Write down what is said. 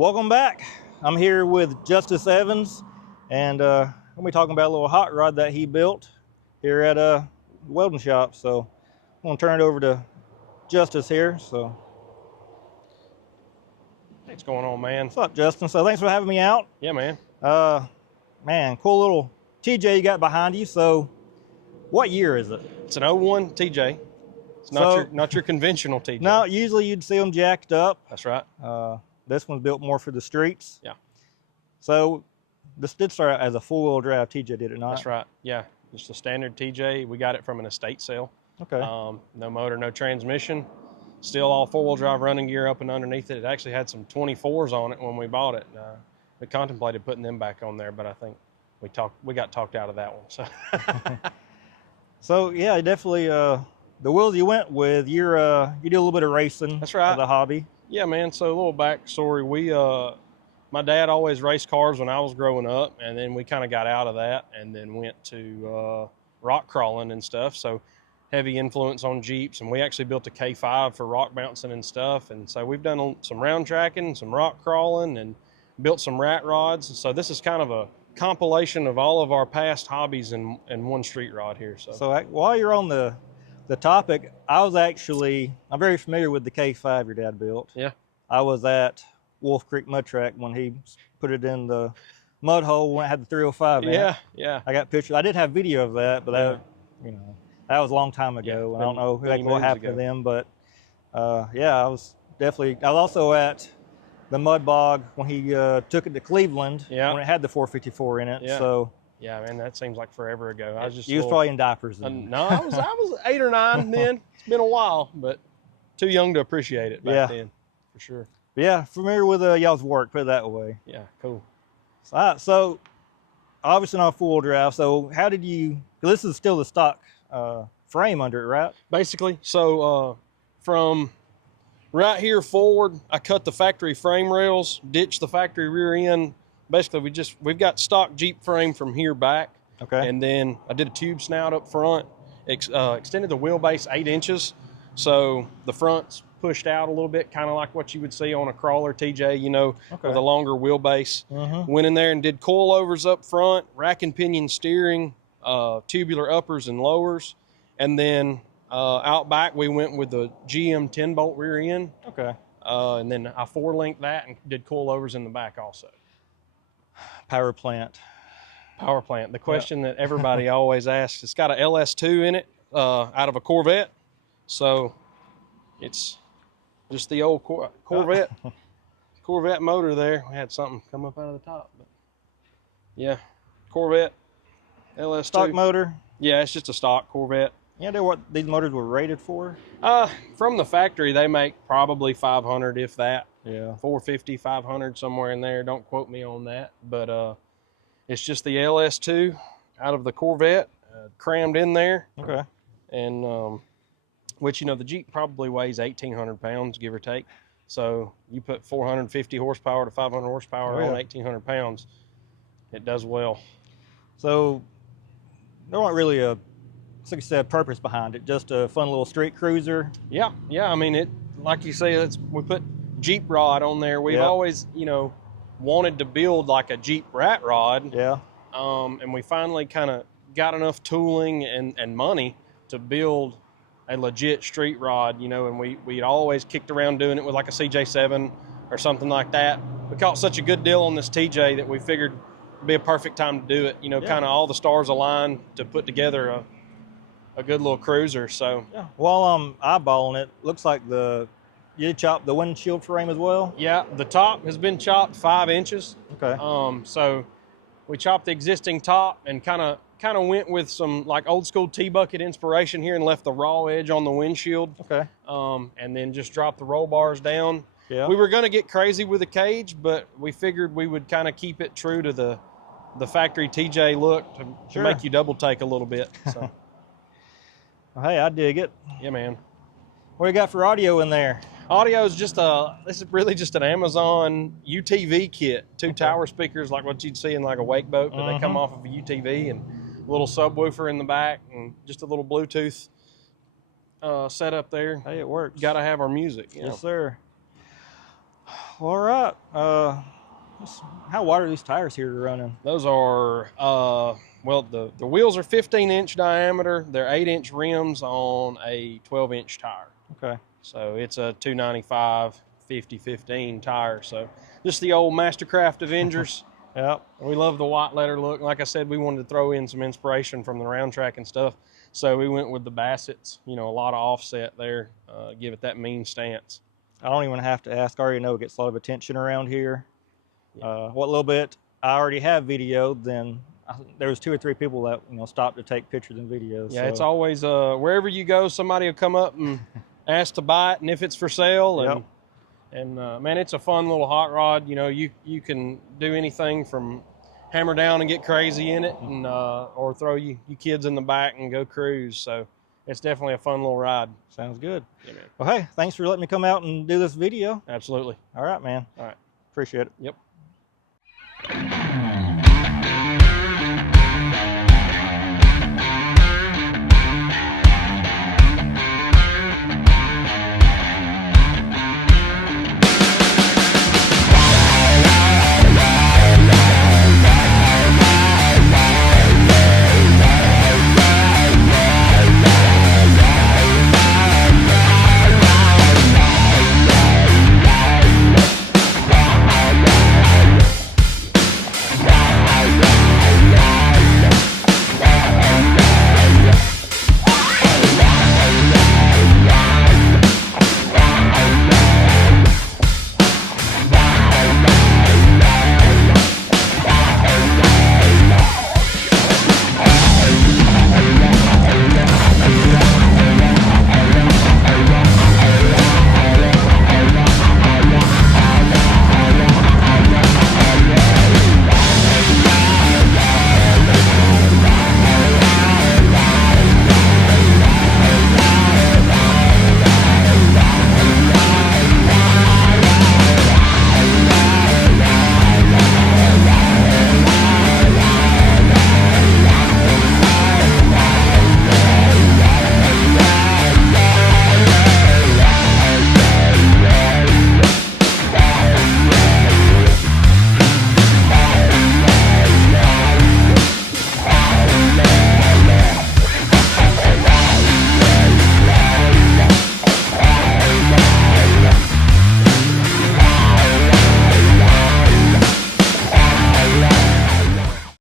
Welcome back. I'm here with Justice Evans, and we'll be talking about a little hot rod that he built here at a welding shop. So I'm going to turn it over to Justice here. So, What's going on, man? what's up, Justin? So thanks for having me out. Yeah, man. Man, cool little TJ you got behind you. So what year is it? It's an 01 TJ. It's not your conventional TJ. No, usually you'd see them jacked up. That's right. This one's built more for the streets. Yeah. So this did start out as a four-wheel drive TJ, did it not? That's right. Yeah, just a standard TJ. We got it from an estate sale. Okay. No motor, no transmission. Still all four-wheel drive running gear up and underneath it. It actually had some 24s on it when we bought it. We contemplated putting them back on there, but I think we got talked out of that one. So. So yeah, definitely. The wheels you went with, you do a little bit of racing. That's right. As a hobby. Yeah, man. So a little backstory. My dad always raced cars when I was growing up, and then we kind of got out of that and then went to rock crawling and stuff. So heavy influence on Jeeps, and we actually built a K5 for rock bouncing and stuff. And so we've done some round tracking, some rock crawling, and built some rat rods. So this is kind of a compilation of all of our past hobbies in one street rod here. So While you're on the topic, I'm very familiar with the K5 your dad built. Yeah. I was at Wolf Creek Mud Track when he put it in the mud hole when it had the 305 in it. Yeah. I got pictures. I did have video of that, but that was a long time ago. Yeah, I don't know many what happened to them, but I was also at the mud bog when he took it to Cleveland when it had the 454 in it. Yeah. So yeah, man, that seems like forever ago. You was probably in diapers then. No, I was 8 or 9 then. It's been a while, but too young to appreciate it back then, for sure. But yeah, familiar with y'all's work, put it that way. Yeah, cool. So obviously not four-wheel drive. So how did you? This is still the stock frame under it, right? Basically, so from right here forward, I cut the factory frame rails, ditched the factory rear end. Basically, we've got stock Jeep frame from here back. Okay. And then I did a tube snout up front, extended the wheelbase 8 inches. So the front's pushed out a little bit, kind of like what you would see on a crawler TJ, with a longer wheelbase. Mm-hmm. Went in there and did coilovers up front, rack and pinion steering, tubular uppers and lowers. And then out back, we went with the GM 10-bolt rear end. Okay. And then I 4-linked that and did coilovers in the back also. Power plant. The question that everybody always asks. It's got a LS2 in it out of a Corvette. So it's just the old Corvette Corvette motor there. We had something come up out of the top. But yeah, Corvette LS2. Stock motor? Yeah, it's just a stock Corvette. You know what these motors were rated for? From the factory, they make probably 500, if that. Yeah. 450, 500, somewhere in there. Don't quote me on that. But it's just the LS2 out of the Corvette crammed in there. Okay. And which, the Jeep probably weighs 1,800 pounds, give or take. So you put 450 horsepower to 500 horsepower on 1,800 pounds, it does well. So there wasn't really like you said, purpose behind it, just a fun little street cruiser. Yeah. I mean, it, like you say, we put Jeep rod on there. We've always, wanted to build like a Jeep rat rod. Yeah. And we finally kind of got enough tooling and money to build a legit street rod, and we'd always kicked around doing it with like a CJ7 or something like that. We caught such a good deal on this TJ that we figured it'd be a perfect time to do it. Kind of all the stars aligned to put together a good little cruiser. So yeah. While I'm eyeballing it, looks like you chopped the windshield frame as well. Yeah, the top has been chopped 5 inches. Okay. So we chopped the existing top and kind of went with some like old school T-bucket inspiration here and left the raw edge on the windshield. Okay. And then just dropped the roll bars down. Yeah. We were going to get crazy with the cage, but we figured we would kind of keep it true to the factory TJ look to make you double take a little bit. So. Well, hey, I dig it. Yeah, man. What do you got for audio in there? Audio is this is really just an Amazon UTV kit. 2 tower speakers like what you'd see in like a wake boat, but they come off of a UTV, and a little subwoofer in the back and just a little Bluetooth setup there. Hey, it works. Got to have our music. Yes, sir. All right. How wide are these tires here running? Those are, well, the wheels are 15-inch diameter. They're 8-inch rims on a 12-inch tire. Okay. So it's a 295 50-15 tire. So just the old Mastercraft Avengers. Yep. We love the white letter look. Like I said, we wanted to throw in some inspiration from the round track and stuff. So we went with the Bassett's, you know, a lot of offset there, give it that mean stance. I don't even have to ask. I already know it gets a lot of attention around here. What little bit I already have videoed, then there was 2 or 3 people that, you know, stopped to take pictures and videos. Yeah, so. it's always, wherever you go, somebody will come up and ask to buy it, and if it's for sale. Yep. And man, it's a fun little hot rod. You know, you can do anything from hammer down and get crazy in it, and or throw you kids in the back and go cruise. So it's definitely a fun little ride. Sounds good. Yeah, man. Well, hey, thanks for letting me come out and do this video. Absolutely. All right, man. All right. Appreciate it. Yep.